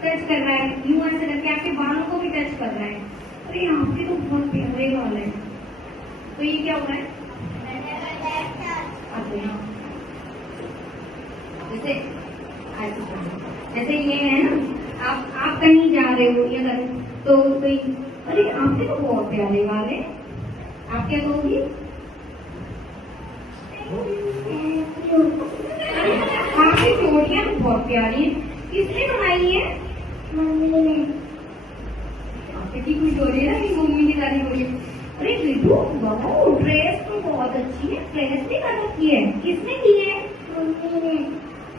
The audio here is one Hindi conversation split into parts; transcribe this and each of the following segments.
टच कर रहा है, यूं ऐसे करके आपके बालों को भी टच कर रहा है। अरे आपके तो बहुत प्यारे बाल है। तो ये क्या हो रहा है? जैसे जैसे ये है ना, आप कहीं जा रहे हो या तो कोई, अरे आपके तो बहुत प्यारे बाल है, आप क्या कहोगी? आपकी चोटियां बहुत प्यारी है। किसने बनाई है? मम्मी ने। आपकी कुछ हो रही है ना कि मम्मी की तारीफ हो रही है। अरे बिट्टू, वाओ, ड्रेस तो बहुत अच्छी है, ड्रेस भी कर रखी है। किसने की है? मम्मी ने।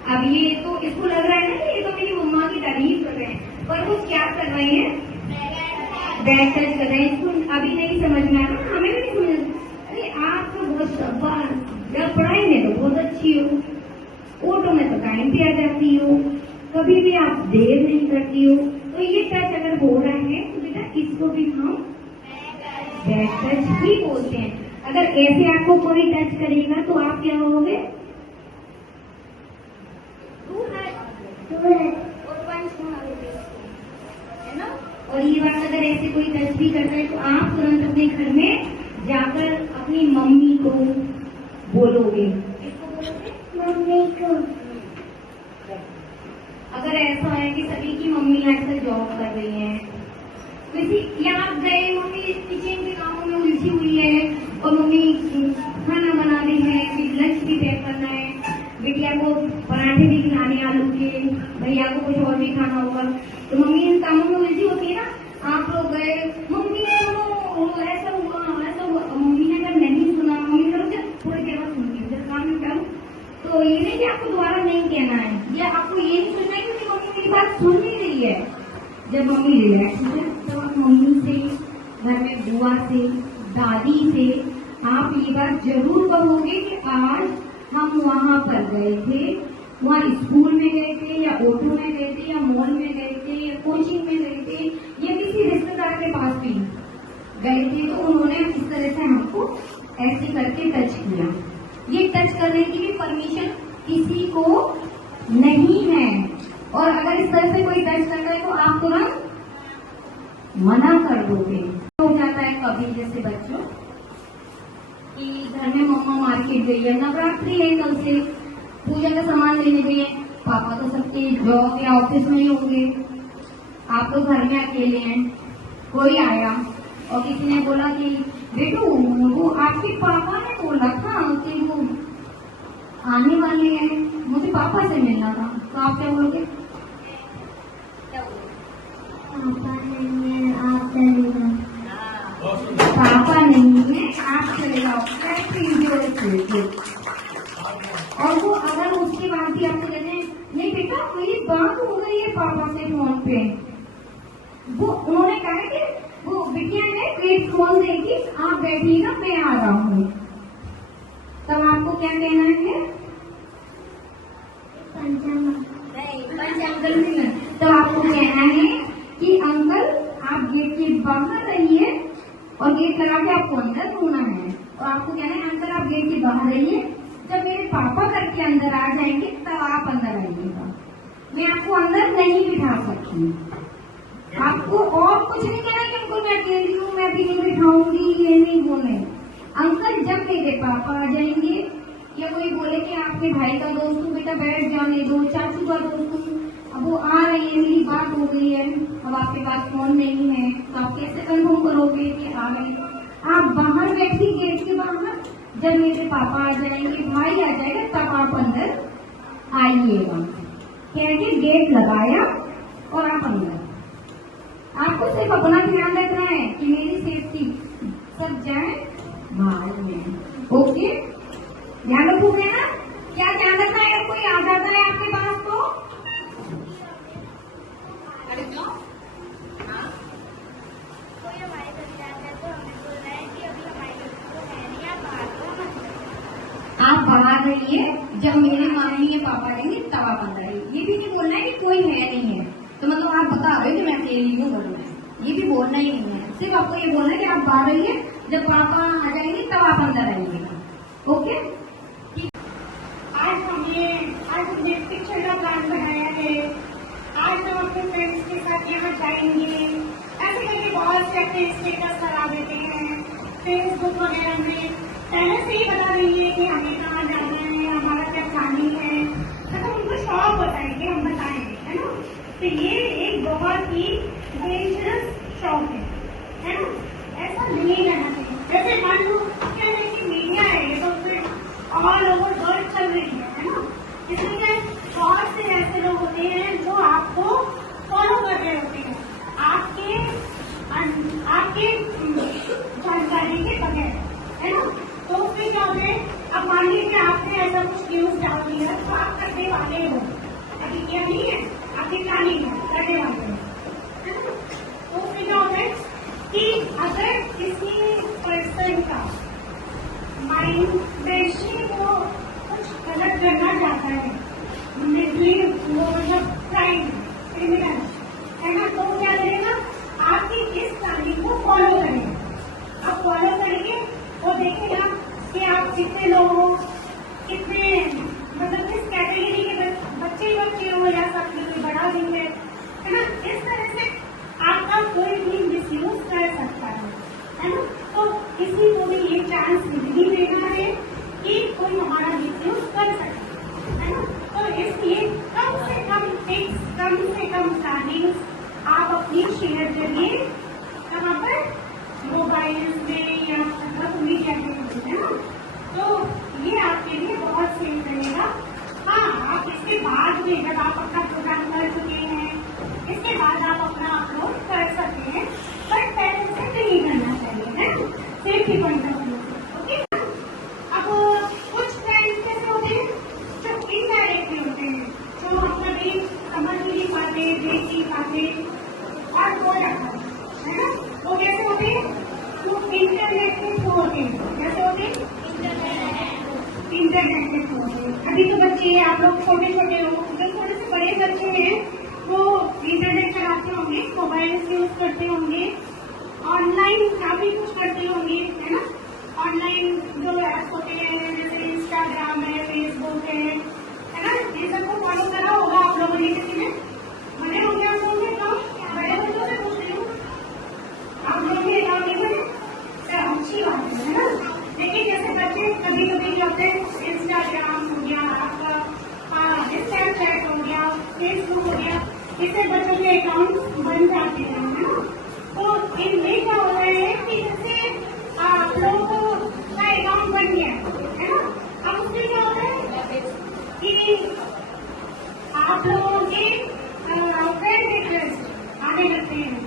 अब ये तो इसको लग रहा है ना कि ये तो मेरी मम्मा की तारीफ कर रहे हैं, पर वो क्या कर रहे हैं? बैक टच कर रहे हैं। इसको अभी नहीं समझ में आता, हमें भी नहीं समझ। अरे आप तो बहुत शाबाश, जब पढ़ाई में तो बहुत अच्छी हो, ऑटो में तो टाइम पे आ जाती हो, कभी भी आप देर नहीं करती हो। तो ये टच अगर हो रहा है तो बेटा इसको भी हम बैक टच ही बोलते हैं। अगर ऐसे आपको कोई टच करेगा तो आप क्या होगे? है ना? और ये बात अगर ऐसे कोई टच भी करता है तो आप तुरंत अपने घर में जाकर अपनी मम्मी को बोलोगे। मम्मी को। अगर ऐसा है कि सभी की मम्मी आजकल जॉब कर रही हैं, वैसे या आप गए, मम्मी किचन के कामों में उलझी हुई है और मम्मी खाना बना रही है, फिर लंच भी पैक करना है, बिटिया को पराठे भी खिलाने आलू के, भैया को कुछ और भी खाना होगा, तो मम्मी इन कामों में उलझी होती है ना। आप लोग गए, मम्मी सुनो ऐसा हुआ ऐसा हुआ, मम्मी ने अगर नहीं सुना, मम्मी करो क्या थोड़ी देर बाद सुनती हूँ, काम में करूँ। तो ये नहीं कि आपको दोबारा नहीं कहना है, या आपको ये नहीं सोचना है कि मम्मी मेरी बात सुन नहीं रही है। जब मम्मी रिलैक्स है तो आप मम्मी से, घर में बुआ से, दादी से आप ये बात जरूर कहोगे कि आज हम वहाँ पर गए थे, वहाँ स्कूल में गए थे या ऑटो में गए थे या मॉल में गए थे या कोचिंग में गए थे या किसी रिश्तेदार के पास भी गए थे, तो उन्होंने इस तरह से हमको ऐसे करके टच किया। ये टच करने की भी परमिशन किसी को नहीं है, और अगर इस तरह से कोई टच करता है तो आप तुरंत मना कर दोगे। हो जाता है कभी जैसे बच्चों कि घर में मम्मा मार्केट गई है, नवरात्रि है कल से, पूजा का सामान लेने गए, पापा तो सबके जॉब या ऑफिस में ही होंगे, आप तो घर में अकेले हैं। कोई आया और किसी ने बोला कि बेटू वो आपके पापा ने बोला था कि वो आने वाले हैं, मुझे पापा से मिलना था, तो आप क्या बोलोगे? पापा नहीं है, आप चले जाओ। पापा नहीं है, आप चले जाओ। और वो अगर उसके बाद भी आपको कहते हैं नहीं बेटा मेरी बात हो गई है पापा से फोन पे, वो उन्होंने कहा कि वो बिटिया ने एक फोन देगी, आप बैठिएगा मैं आ रहा हूँ, तब आपको क्या कहना है? अंकल नहीं, तो आपको कहना है कि अंकल आप गेट के बाहर रहिए और गेट लगा के आपको अंदर होना है, और आपको कहना है अंकल आप गेट के बाहर रहिए, जब मेरे पापा करके अंदर आ जाएंगे तब आप अंदर आइएगा, मैं आपको अंदर नहीं बिठा सकती। आपको और कुछ नहीं कहना कि अंकल मैं अकेली हूँ, मैं अभी नहीं बिठाऊंगी, ये नहीं बोले। अंकल जब मेरे पापा आ जाएंगे या कोई बोले कि आपके भाई का दोस्त हूँ बेटा बैठ जाने दो, चाचू का दोस्त हूँ, अब वो आ रही है, मेरी बात हो गई है, अब आपके पास फोन नहीं है, तो आप कैसे कंफर्म करोगे कि आ गए? आप बाहर बैठिए गेट के बाहर, जब मेरे पापा आ जाएंगे, भाई आ जाएगा, तब आप अंदर आइएगा। कह के गेट लगाया और आप अंदर। आपको सिर्फ अपना ध्यान रखना है कि मेरी सेफ्टी, सब जाए बाहर में। ओके, ध्यान रखोगे ना? क्या ध्यान रखना है? अगर कोई आ जाता है आपके पास तो कोई हमारे घर जाता है तो हमें बोल रहा है कि अभी हमारे घर तो है नहीं, आप बाहर आप बाहर रहिए, जब मेरे मम्मी या पापा रहेंगे तब आप अंदर आइए। ये भी नहीं बोलना है कि कोई है नहीं है, तो मतलब आप बता रहे हो कि मैं अकेली हूँ बोलना है, ये भी बोलना ही नहीं है। सिर्फ आपको ये बोलना है कि आप बाहर रहिए, जब पापा आ जाएंगे तब आप अंदर आइएगा। ओके, आज हमने पिक्चर का प्लान बनाया है। आज हम अपने फ्रेंड्स के साथ यहाँ जाएंगे, ऐसे करके बहुत से अपने स्टेटस लगा देते हैं फेसबुक वगैरह में, पहले से ही बता देंगे कि हमें कहाँ जाना है, हमारा क्या प्लानिंग है, मतलब उनको शौक होता है कि हम बताएंगे, है ना। तो ये एक बहुत ही डेंजरस शौक है ना। ऐसा नहीं करना चाहिए। जैसे मान लो क्या है कि मीडिया है, ये तो फिर ऑल ओवर वर्ल्ड चल रही है ना। इसलिए बहुत से ऐसे लोग होते हैं जो आपको फॉलो कर रहे होते हैं आपके जानकारी के बगैर, है ना। तो उसमें क्या होता है, अब मान लीजिए आपने ऐसा कुछ न्यूज डाल दिया तो आप करने वाले हो, अभी किया नहीं है, आपकी प्लानिंग है, करने वाले हो, है ना। तो उसमें क्या होता है कि अगर किसी पर्सन का माइंड वैसे वो कुछ गलत करना चाहता है, वो मतलब क्राइम क्रिमिनल, है ना, तो क्या करेगा, आपकी इस प्लानिंग को फॉलो करेगा। आप फॉलो करेंगे, वो देखेगा कि आप कितने लोग हो, कितने मतलब किस कैटेगरी के बच्चे हो या सब कोई बड़ा भी है ना। इस तरह से आपका कोई भी मिसयूज कर सकता है ना। तो किसी को भी ये चांस नहीं देना है कि कोई हमारा मिसयूज कर सके, है ना। तो इसलिए कम से कम टिप्स, कम से कम प्लानिंग आप अपनी शेयर करिए, कहाँ पर, मोबाइल में या मतलब मीडिया के, है ना। तो ये आपके लिए बहुत सेफ रहेगा। हाँ, आप इसके बाद में जब आप अपना प्रोग्राम कर चुके हैं, इसके बाद आप अपना अपलोड कर सकते हैं, बट पहले से नहीं करना चाहिए, है ना, सेफ्टी पॉइंट ऑफ व्यू से। ओके, अब कुछ फ्रेंड्स कैसे होते हैं जो इनडायरेक्टली होते हैं, जो हम कभी समझ नहीं पाते, देख नहीं पाते और वो जाता है ना। वो कैसे होते हैं, जो इंटरनेट के थ्रू होते हैं। कैसे होते हैं, इंटरनेट के थ्रू होते हैं। अभी तो बच्चे, आप लोग छोटे छोटे हो, जो थोड़े से बड़े बच्चे हैं वो इंटरनेट चलाते होंगे, मोबाइल यूज करते होंगे, ऑनलाइन काफी कुछ करते होंगे, है ना। ऑनलाइन जो ऐप्स होते हैं जैसे इंस्टाग्राम है, फेसबुक है ना, ये सबको फॉलो करा होगा आप लोगों ने, किसी ने बने होंगे आप लोगों ने अकाउंट, बड़े बच्चों से पूछ रही हूँ, आप लोगों ने अकाउंट नहीं बने, अच्छी बात है ना। लेकिन जैसे बच्चे कभी कभी क्या होते हैं, इंस्टाग्राम हो गया आपका, स्नैपचैट हो गया, फेसबुक हो गया, इससे बच्चों के अकाउंट बन जाते हैं, है ना। तो इनमें क्या होता है कि जैसे आप लोगों का अकाउंट बन गया, है ना, अब उसमें क्या होता है कि आप लोगों के फ्रेंड रिक्वेस्ट आने लगते हैं,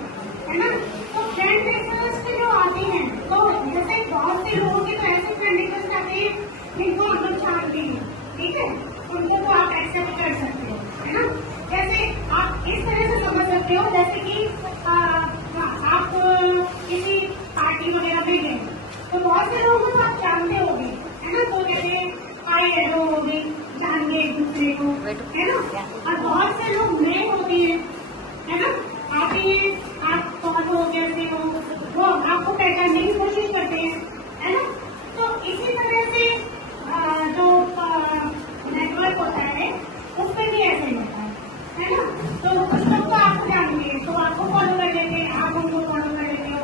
है ना। तो फ्रेंड रिक्वेस्ट जो आते हैं, तो जैसे बहुत से लोगों के तो ऐसे फ्रेंड रिक्वेस्ट आते हैं जिनको हम लोग जानते हैं, ठीक है, उनको तो आप एक्सेप्ट कर सकते हो, है ना। जैसे आप इस तरह से समझ सकते हो, जैसे कि आप किसी पार्टी वगैरह में गए तो बहुत से लोगों को आप जानते होंगे, है ना। तो जैसे हाय हेलो हो गई, जान गए एक दूसरे को, है ना। और बहुत से लोग नए होते हैं, है ना, आप कौन हो, कैसे हो, वो आपको पहचानने की कोशिश करते हैं, है ना। तो इसी तरह से जो नेटवर्क होता है उसमें भी ऐसे ही होता है ना। तो कुछ लोग तो आपको जानते हैं तो आपको फॉलो कर लेते हैं, आप उनको फॉलो कर लेते हो,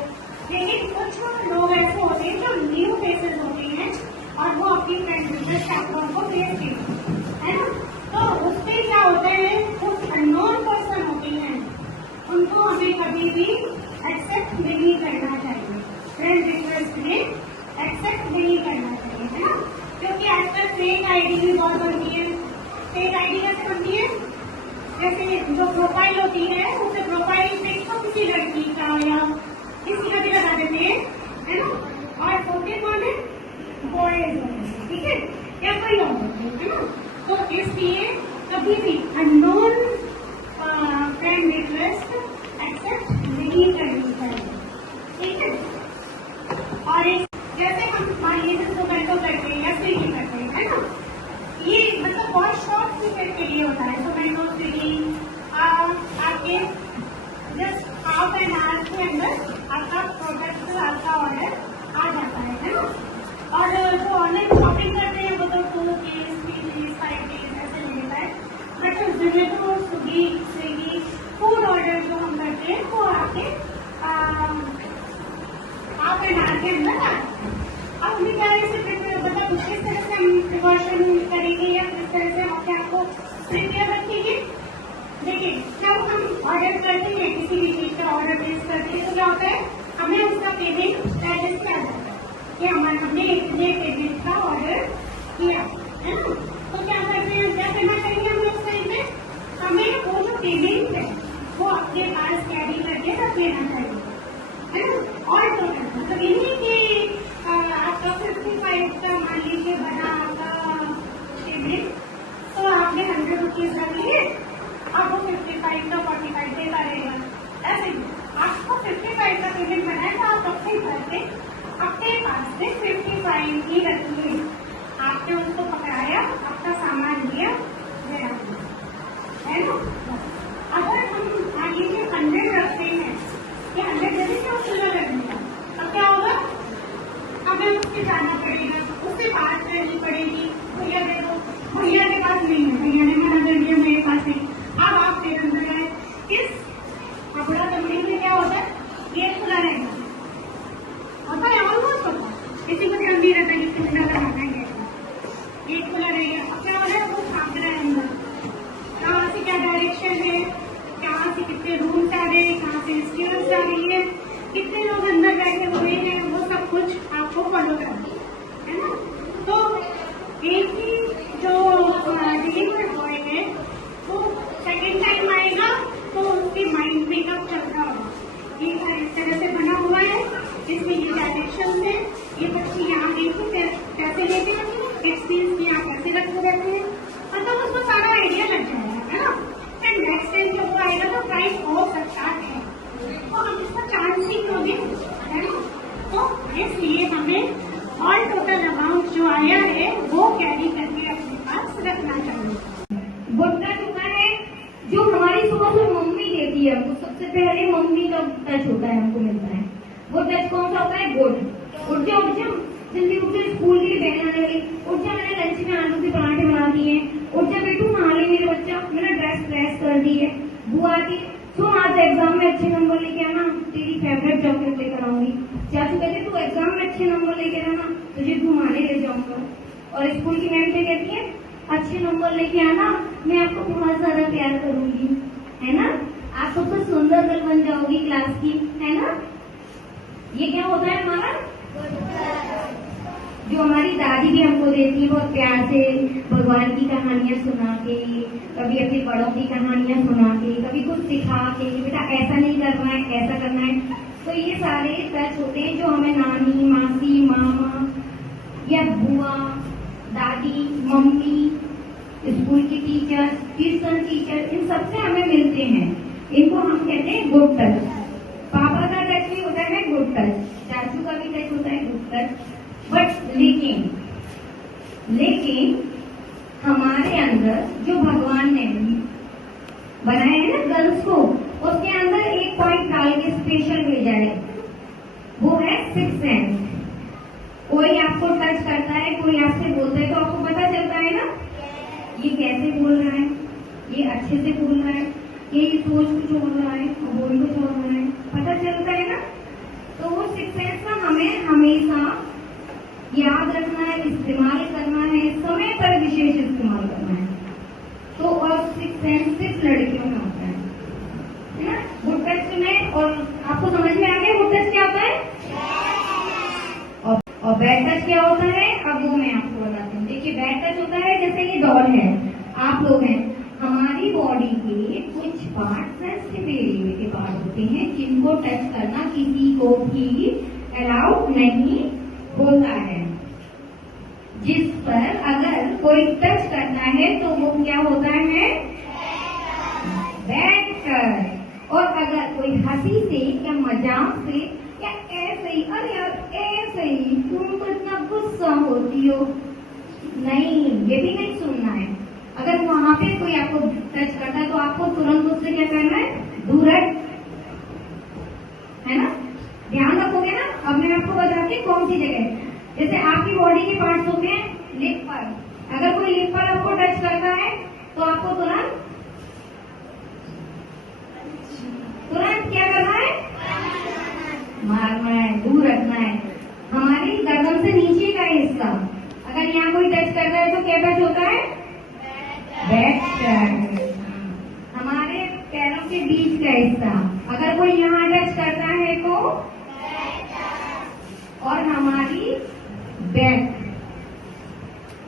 लेकिन कुछ लोग ऐसे होते हैं जो न्यू फेसेस होते हैं और वो अपनी फ्रेंड रिक्वेस्ट अकाउंट को भेजते हैं, है ना। तो उससे क्या होता है, कुछ अननोन पर्सन होते हैं, उनको हमें कभी भी एक्सेप्ट नहीं करना चाहिए, फ्रेंड रिक्वेस्ट में एक्सेप्ट नहीं करना चाहिए, है ना। क्योंकि आजकल फेक आईडी भी बहुत बनती है। फेक आईडी कैसे बनती है, जैसे जो प्रोफाइल होती है उसे प्रोफाइल पिक को किसी लड़की का या किसी का भी लगा देते हैं, है ना, और होते कौन है, बॉयज होते हैं, ठीक है, या कोई और होते हैं, है ना। तो इसलिए कभी भी अननोन फ्रेंड रिक्वेस्ट एक्सेप्ट नहीं करनी चाहिए, ठीक है। और जैसे हम मान लीजिए जोमेटो करते हैं या स्विगी करते हैं, है ना, ये मतलब बहुत शॉर्ट पीरियड के लिए होता है। जोमेटो स्विगी आपके जस्ट हाफ एन आवर के अंदर आपका प्रोडक्ट, आपका ऑर्डर आ जाता है ना। और जो ऑनलाइन शॉपिंग करते हैं वो तो 2 days, 3 days, 5 days ऐसे ले लेता है, बट जोमेटो से बाहर के अंदर आ अब हमें क्या है मतलब किस तरह से हम प्रिकॉशन करेंगे या किस तरह से हम अपने आप को प्रिपेयर रखेंगे। देखिए जब हम ऑर्डर करते हैं किसी भी चीज का ऑर्डर प्लेस करते हैं तो क्या होता है हमें उसका पेमेंट एड्रेस पे आ जाता है कि हमने इतने पेमेंट का ऑर्डर किया है ना। तो क्या करते हैं क्या करना चाहिए हमें उस टाइम पे हमें वो जो पेमेंट है वो अपने पास कैरी करके रख लेना चाहिए है ना। और तो मतलब ये नहीं कि आपका 55 का मान लीजिए बना आपका पेमेंट तो आपने 100 रुपीज रख लिए आपको 55 का 45 देता रहेगा ऐसे ही आपको 55 का पेमेंट बना है तो आप अपने घर पे अपने पास से 55 ही रखिए। आपने उसको पकड़ाया आपका सामान लिया है ना। अगर हम मान लीजिए 100 रखते हैं कि 100 जल्दी से खुला रखने का तब क्या होगा हमें उससे जाना पड़ेगा उससे बात करनी पड़ेगी भैया दे दो भैया के पास नहीं है भैया ने मना कर दिया मेरे पास नहीं। अब आप फिर अंदर आए किस कपड़ा कंपनी में क्या होता है गेट खुला रहेगा होता है ऑलमोस्ट होता है किसी को ध्यान नहीं रहता कि कितना लगाना है गेट खुला रहेगा। अब क्या हो रहा है वो भाग रहा है अंदर कहाँ से क्या डायरेक्शन है कहाँ से कितने रूम्स आ रहे हैं कहाँ से स्टेयर्स आ रही है कितने लोग अंदर बैठे हुए हैं वो सब कुछ आपको फॉलो करना है ना। तो एक ही जो डिलीवरी बॉय है वो सेकेंड टाइम आएगा तो उसके माइंड में कब चल रहा होगा ये घर इस तरह से बना हुआ है इसमें ये डायरेक्शन है ये बच्ची यहाँ गई थी कैसे लेके रखी एक्सपीरियंस यहाँ कैसे रखते रहते हैं मतलब उसको सारा आइडिया लग जाएगा है ना। एंड नेक्स्ट टाइम जब वो आएगा तो प्राइस हो सकता है तो हम इसका चांस ही दोगे है ना। तो इसलिए हमें ऑल टोटल अमाउंट जो आया है वो कैरी करके अपने पास रखना चाहिए। गुड टच होता है जो हमारी सुबह से मम्मी देती है हमको सबसे पहले मम्मी का टच होता है हमको मिलता है। वो टच कौन सा होता है गुड उठ जाओ जल्दी उठ जाओ स्कूल के लिए बहन आने वाली उठ जा मैंने लंच में आलू के पराठे बना दिए उठ जा बेटू नहा ले मेरे बच्चा मैंने ड्रेस प्रेस कर दी है बुआ की सुन आज एग्जाम में अच्छे नंबर लेके आना तेरी फेवरेट चॉकलेट लेकर आऊंगी। चाचू कहते तू एग्जाम में अच्छे नंबर लेके आना तुझे घुमाने ले जाऊंगा। और स्कूल की मैम क्या कहती है अच्छे नंबर लेके आना मैं आपको बहुत ज्यादा प्यार करूंगी है ना आप सबसे सुंदर गर्ल बन जाओगी क्लास की है ना। ये क्या होता है हमारा जो हमारी दादी भी हमको देती है बहुत प्यार से भगवान की कहानियां सुना के कभी अपने बड़ों की कहानियां सुना के कभी कुछ सिखा के बेटा ऐसा नहीं करना है ऐसा करना है। तो ये सारे टच होते हैं जो हमें नानी मासी मामा या बुआ दादी मम्मी स्कूल की टीचर ट्यूशन टीचर इन सबसे हमें मिलते हैं इनको हम कहते हैं गुड टच। पापा का टच भी होता है गुड टच चाचू का भी टच होता है गुड टच। बट लेकिन हमारे अंदर जो भगवान ने बनाया है ना गर्ल्स को उसके अंदर एक पॉइंट डाल के स्पेशल भेजा है वो है सिक्स सेंस। कोई आपको टच करता है कोई आपसे बोलता है तो आपको पता चलता है ना ये कैसे बोल रहा है ये अच्छे से बोल रहा है ये सोच कुछ हो रहा है और बोल कुछ हो रहा है पता चलता है ना। तो वो सिक्स सेंस का हमें हमेशा याद रखना है इस्तेमाल करना है समय पर विशेष इस्तेमाल करना है। तो और सिक्स सेंस सिर्फ लड़कियों में होता है ना गुड टच में। और आपको समझ में आ गया गुड टच क्या होता है और बैड टच क्या होता है अब वो मैं आपको बताती हूँ। देखिए बैड टच होता है जैसे ये डॉल है आप लोग हैं हमारी बॉडी के कुछ पार्ट सेंसिटिव एरिया के पार्ट होते हैं जिनको टच करना किसी को भी अलाउड नहीं होता है। जिस पर अगर कोई टच करता है तो वो क्या होता है बैड टच। और अगर कोई हंसी से या मजाक से या ऐसे ही अरे यार ऐसे ही तुम तो इतना गुस्सा होती हो नहीं ये भी नहीं सुनना है। अगर वहां पे कोई आपको टच करता है तो आपको तुरंत उससे क्या करना है दूर है ना। ध्यान रखोगे ना। अब मैं आपको बताती हूँ कौन सी जगह जैसे आपकी बॉडी के पार्ट्स होते हैं लिप पर अगर कोई लिप पर आपको टच करता है तो आपको तुरंत क्या करना है मारना है दूर रखना है। क्या टच होता है? Back touch. हमारे पैरों के बीच का हिस्सा, अगर कोई यहाँ टच करता है तो, और हमारी बैक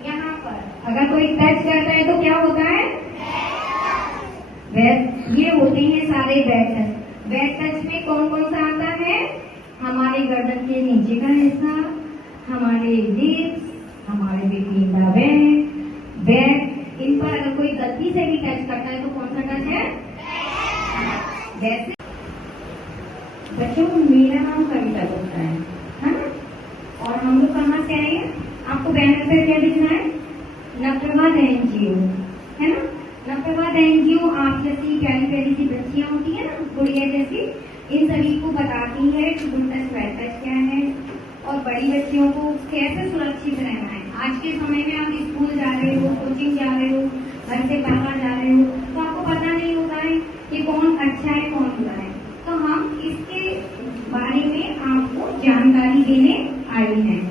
यहाँ पर अगर कोई टच करता है तो क्या होता है? बैक। ये होते हैं सारे बैक टच। बैक टच में कौन कौन सा आता है? हमारे गर्दन के नीचे का हिस्सा, हमारे लिप्स, हमारे बिटवीन द बैक, इन पर अगर कोई गलती से भी टच करता है तो कौन सा टच है? जैसे बच्चों, मेरा नाम कविता गुप्ता है ना? और हम लोग कहाँ से आए हैं? आपको बैनर पर क्या दिखना है? नप्रवाद एनजीओ है ना? नप्रवाद एनजीओ आप जैसी प्यारी प्यारी सी बच्चियां होती है ना, गुड़िया जैसी, इन सभी को बताती है कि गुड टच बैड टच क्या है और बड़ी बच्चियों को कैसे सुरक्षित रहना है। आज के समय में आप स्कूल जा रहे हो, कोचिंग जा रहे हो, घर से बाहर जा रहे हो, तो आपको पता नहीं होता है कि कौन अच्छा है कौन बुरा है। तो हम इसके बारे में आपको जानकारी देने आए हैं।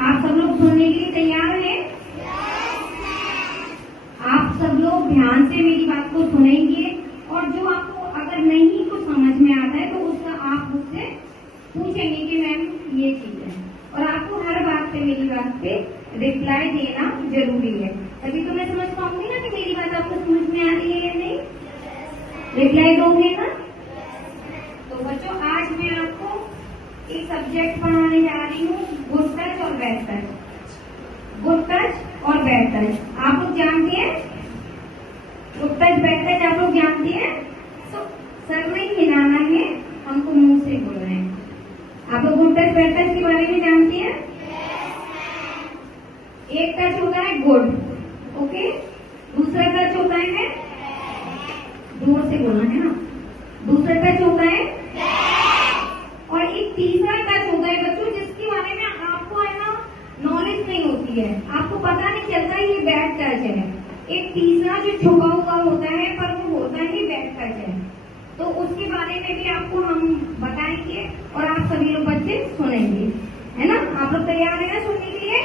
आप सब लोग सुनने के लिए तैयार हैं? आप सब लोग ध्यान से मेरी बात को सुनेंगे और जो आपको अगर नहीं कुछ समझ में आता है तो उसका आप मुझसे पूछेंगे कि मैम ये चीज है, और आपको हर बात पे मेरी बात पे रिप्लाई देना जरूरी है, तभी तो मैं समझ पाऊंगी ना कि मेरी बात आपको समझ में आ रही है या नहीं। रिप्लाई दोगे ना? तो बच्चों, आज मैं आपको एक सब्जेक्ट पढ़ाने जा रही हूँ, गुड टच और बैड टच। गुड टच और बैड टच आप लोग जानते हैं? गुड टच बैड टच आप लोग जानते हैं? तो सर नहीं हिलाना है, हमको मुंह से बोलना है। आप लोग गुड टच बैड टच के बारे में जानते हैं? एक टच होता है गुड, ओके, दूसरा टच होता है, जोर से बोलना है ना, दूसरा टच होता है, और एक तीसरा टच होता है बच्चों जिसके बारे में आपको है ना नॉलेज नहीं होती है, आपको पता नहीं चलता ये बैड टच है। एक तीसरा जो छुपा हुआ होता है पर वो होता ही बैड टच है, तो उसके बारे में भी आपको हम बताएंगे और आप सभी लोग बच्चे सुनेंगे, है ना? आप लोग तैयार है ना सुनने के लिए?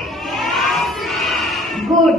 गुड